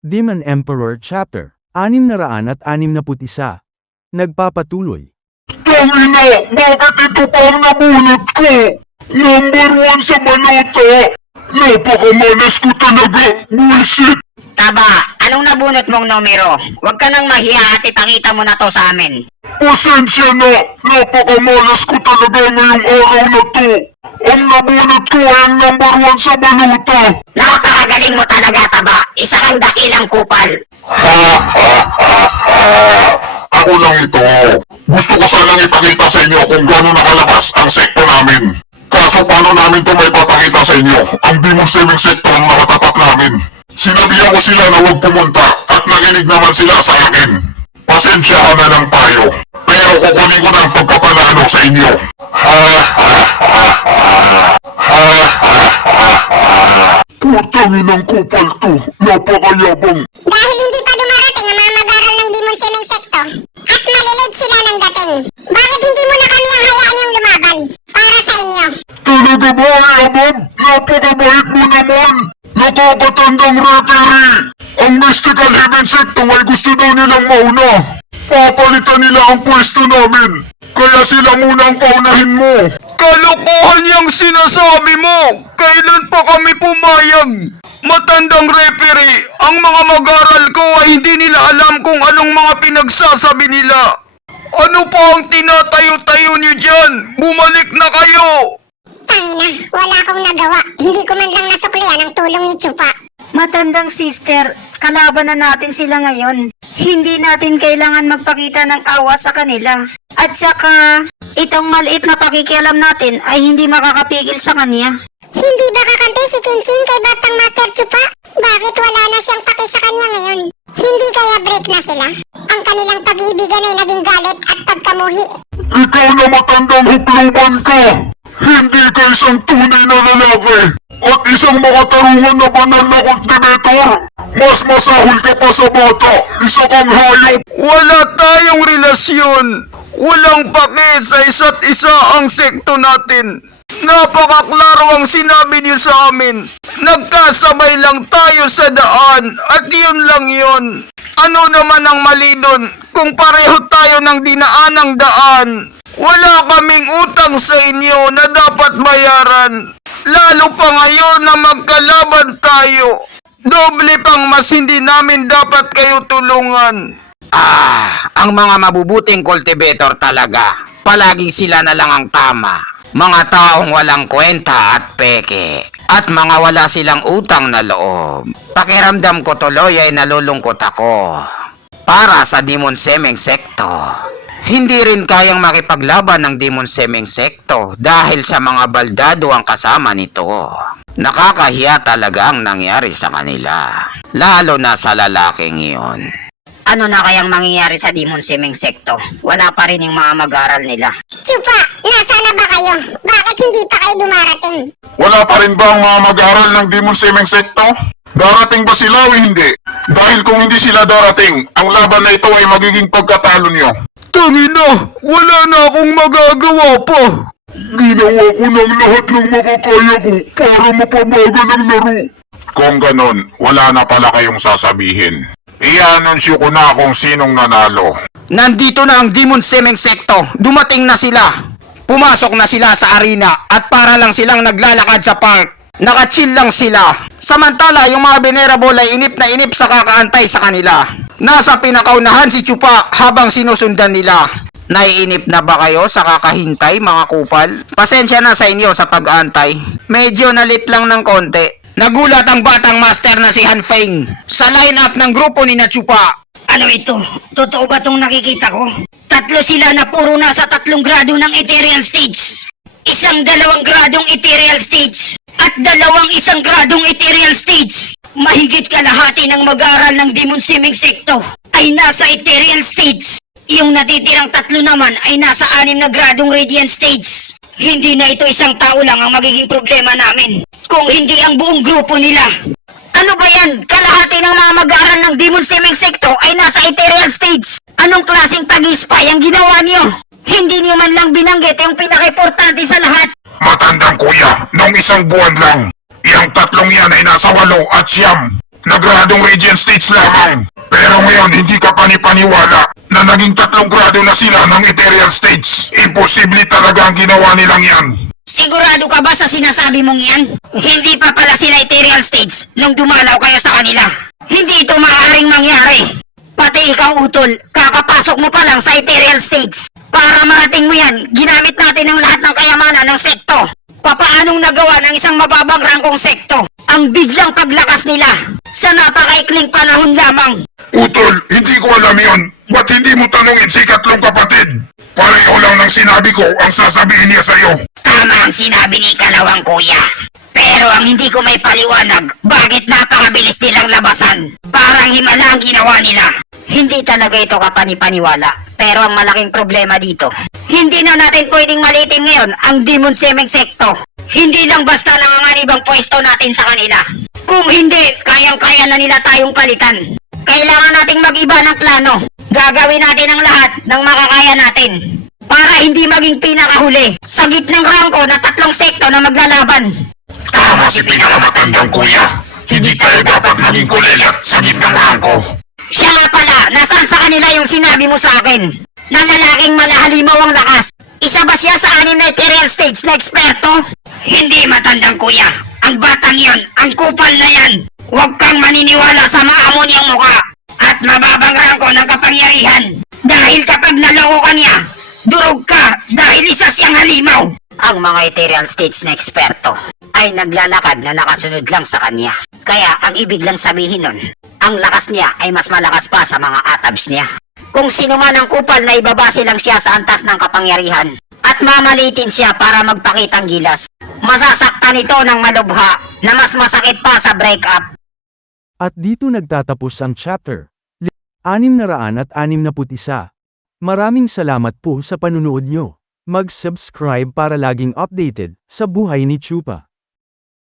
Demon Emperor Chapter 661. Nagpapatuloy. Tangina, bakit ito pa ang nabunot ko? Number 1 sa balota. Napakamalas ko talaga, bullshit. Taba, anong nabunot mong numero? Huwag ka nang mahiya at ipakita mo na to sa amin. Pasensya na, napakamalas ko talaga ngayong araw na to. Ang nabunot ko ay ang number 1 sa balota. Napakagaling mo talaga, Taba. Isa kang dakilang kupal. Ako lang ito. Gusto ko sanang ipakita sa inyo kung gano'n nakalabas ang sekto namin. Kaso paano namin ito may papakita sa inyo? Ang Demon Saving Sector ang nakatapat namin. Sinabihan ko sila na huwag pumunta at nakinig naman sila sa akin. Pasensya ka na lang tayo. Pero kukunin ko na ang pagpapanalo sa inyo. Putangin ng kupal to. Napakayabang. Dahil hindi pa dumarating ang mga mag-aral ng Demon Saving Sector at malilate sila ng dating. Bakit hindi mo na kami ang hayaan yung lumaban? Para sa inyo. Talaga ba, Ayabab? Napakabait mo naman. Nakakatandang referee. Ang Mystical Heaven Sector ay gusto daw nilang mauna. Papalitan nila ang pwesto namin. Kaya sila muna ang paunahin mo. Kalokohan yung sinasabi mo! Kailan pa kami pumayag? Matandang referee, ang mga mag-aral ko ay hindi nila alam kung anong mga pinagsasabi nila. Ano pa ang tinatayo-tayo niyo dyan? Bumalik na kayo! Tangina, wala akong nagawa. Hindi ko man lang nasuklian ang tulong ni Chupa. Matandang sister, kalaban na natin sila ngayon. Hindi natin kailangan magpakita ng awa sa kanila. At saka, itong maliit na pakikialam natin ay hindi makakapigil sa kanya. Hindi ba kakampi si Kinshin kay Batang Master Chupa? Bakit wala na siyang paki sa kanya ngayon? Hindi kaya break na sila? Ang kanilang pag-iibigan ay naging galit at pagkamuhi. Ikaw na matandang hukluban ka! Hindi ka isang tunay na lalaki! At isang makatarungan na banal na kultivator! Mas masahol ka pa sa bata! Isa kang hayop! Wala tayong relasyon! Walang pake sa isa't isa ang sekto natin! Napakaklaro ang sinabi niyo sa amin! Nagkasabay lang tayo sa daan at yun lang yun! Ano naman ang mali nun kung pareho tayo ng dinaanang daan? Wala kaming utang sa inyo na dapat bayaran. Lalo pa ngayon na magkalaban tayo. Doble pang mas hindi namin dapat kayo tulungan. Ang mga mabubuting cultivator talaga. Palaging sila na lang ang tama. Mga taong walang kwenta at peke. At mga wala silang utang na loob. Pakiramdam ko tuloy ay nalulungkot ako. Para sa Demon Saving Sector. Hindi rin kayang makipaglaban ng Demon Saving Sector dahil sa mga baldado ang kasama nito. Nakakahiya talaga ang nangyari sa kanila. Lalo na sa lalaking iyon. Ano na kayang mangyayari sa Demon Saving Sector? Wala pa rin yung mga mag-aral nila. Chupa, nasaan na ba kayo? Bakit hindi pa kayo dumarating? Wala pa rin ba ang mga mag-aaral ng Demon Saving Sector? Darating ba sila o hindi? Dahil kung hindi sila darating, ang laban na ito ay magiging pagkatalo niyo. Tangina! Wala na akong magagawa pa! Ginawa ko ng lahat ng makakaya ko para mapabagal ang laro. Kung ganon, wala na pala kayong sasabihin. I-anunsyo ko na kung sinong nanalo. Nandito na ang Demon Saving Sector. Dumating na sila. Pumasok na sila sa arena at para lang silang naglalakad sa park. Nakachill lang sila. Samantala, yung mga venerable ay inip na inip sa kakaantay sa kanila. Nasa pinakaunahan si Chupa habang sinusundan nila. Naiinip na ba kayo sa kakahintay mga kupal? Pasensya na sa inyo sa pag-aantay. Medyo nalit lang ng konti. Nagulat ang batang master na si Han Feng sa line-up ng grupo ni Chupa. Ano ito? Totoo ba itong nakikita ko? Tatlo sila na puro nasa 3 grado ng ethereal stage. 1 2 gradong ethereal stage. At 2 1 gradong ethereal stage. Mahigit kalahati ng mag-aaral ng Demon Saving Sector ay nasa ethereal stage. Yung natitirang 3 naman ay nasa 6 na gradong radiant stage. Hindi na ito isang tao lang ang magiging problema namin, kung hindi ang buong grupo nila. Ano ba yan? Kalahati ng mga mag-aaral ng Demon Saving Sector ay nasa ethereal stage. Anong klaseng pag-spy ang ginawa niyo? Hindi niyo man lang binanggit yung pinaka-importante sa lahat. Matandang kuya, nung isang buwan lang, iyang tatlong yan ay nasa 8 at 9. Nagradong Radiant Stage lamang. Pero ngayon hindi ka panipaniwala na naging 3 grado na sila ng Ethereal Stage. Imposible talaga ang ginawa nilang yan. Sigurado ka ba sa sinasabi mong yan? Hindi pa pala sila ethereal stage nung dumalaw kayo sa kanila. Hindi ito maaaring mangyari. Pati ikaw, Utol, kakapasok mo pa lang sa ethereal stage. Para marating mo yan, ginamit natin ang lahat ng kayamanan ng sekto. Papaanong nagawa ng isang mababang rangkong sekto ang biglang paglakas nila sa napakaikling panahon lamang? Utol, hindi ko alam yon. Ba't hindi mo tanungin si 3 kapatid? Pareho lang ng sinabi ko ang sasabihin niya sa'yo. Tama ang sinabi ni Kalawang Kuya. Pero ang hindi ko may paliwanag, bakit napakabilis nilang labasan? Parang himala ang ginawa nila. Hindi talaga ito kapanipaniwala. Pero ang malaking problema dito, hindi na natin pwedeng malitin ngayon ang Demon Semeng Sekto. Hindi lang basta nanganganib ang pwesto natin sa kanila. Kung hindi, kayang-kaya na nila tayong palitan. Kailangan nating mag-iba ng plano. Gagawin natin ang lahat ng makakaya natin. Para hindi maging pinakahuli sa gitnang rangko na 3 sekto na maglalaban. Tama si pinakamatandang kuya. Hindi tayo dapat maging kulilat sa gitnang rangko. Siya nga pala, nasaan sa kanila yung sinabi mo sa akin? Na lalaking malahalimaw ang lakas. Isa ba siya sa 6 na ethereal stage na eksperto? Hindi, matandang kuya. Ang batang yon, ang kupal na yan. Huwag kang maniniwala sa maamo niyang muka at mababang rangko ng kapangyarihan. Dahil kapag naloko ka niya, durog ka dahil isa siyang halimaw. Ang mga ethereal stage na eksperto ay naglalakad na nakasunod lang sa kanya. Kaya ang ibig lang sabihin nun, ang lakas niya ay mas malakas pa sa mga atabs niya. Kung sino man ang kupal na ibabase lang siya sa antas ng kapangyarihan at mamalitin siya para magpakitang gilas, masasaktan ito ng malubha na mas masakit pa sa breakup. At dito nagtatapos ang chapter 661. Maraming salamat po sa panunood nyo. Mag-subscribe para laging updated sa buhay ni Chupa.